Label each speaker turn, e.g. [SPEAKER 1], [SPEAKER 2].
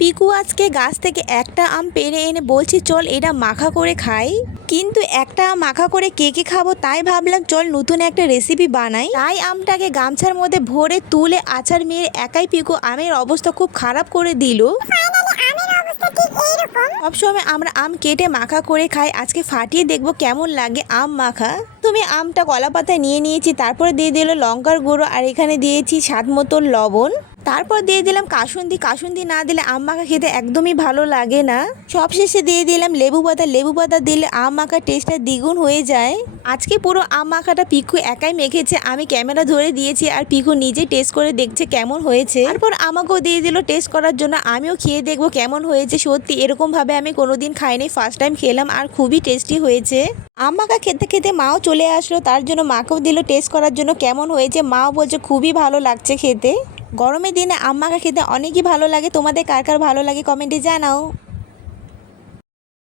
[SPEAKER 1] পিকু আজকে গাছ থেকে একটা আম পেরে এনে বলছি চল এটা মাখা করে খাই। কিন্তু একটা আম মাখা করে কে কে খাব তাই ভাবলাম চল নতুন একটা রেসিপি বানাই। তাই আমটাকে গামছার মধ্যে ভরে তুলে আচার মেয়ের একাই পিকু আমের অবস্থা খুব খারাপ করে দিল। সবসময় আমরা আম কেটে মাখা করে খাই। আজকে ফাটিয়ে দেখব কেমন লাগে আম মাখা। তুমি আমটা কলা পাতায় নিয়ে নিয়েছি তারপরে দিয়ে দিল লঙ্কার গুঁড়ো আর এখানে দিয়েছি স্বাদ মতো লবণ। তারপর দিয়ে দিলাম কাসুন্দি। কাসুন্দি না দিলে আম মাখা খেতে একদমই ভালো লাগে না। সবশেষে দিয়ে দিলাম লেবু পাতা। লেবু পাতা দিলে আম মাখার টেস্টটা দ্বিগুণ হয়ে যায়। আজকে পুরো আম মাখাটা পিকু একাই মেখেছে। আমি ক্যামেরা ধরে দিয়েছি আর পিকু নিজে টেস্ট করে দেখছে কেমন হয়েছে। তারপর আমাকেও দিয়ে দিল টেস্ট করার জন্য। আমিও খেয়ে দেখব কেমন হয়েছে। সত্যি এরকম ভাবে আমি কোনোদিন খাইনি। ফার্স্ট টাইম খেলাম আর খুবই টেস্টি হয়েছে। আম মাখা খেতে খেতে মাও চলে আসলো। তার জন্য মাকেও দিল টেস্ট করার জন্য কেমন হয়েছে। মাও বলছে খুবই ভালো লাগছে খেতে। গরমের দিনে আম মাখা খেতে অনেকই ভালো লাগে। তোমাদের কার কার ভালো লাগে কমেন্টে জানাও।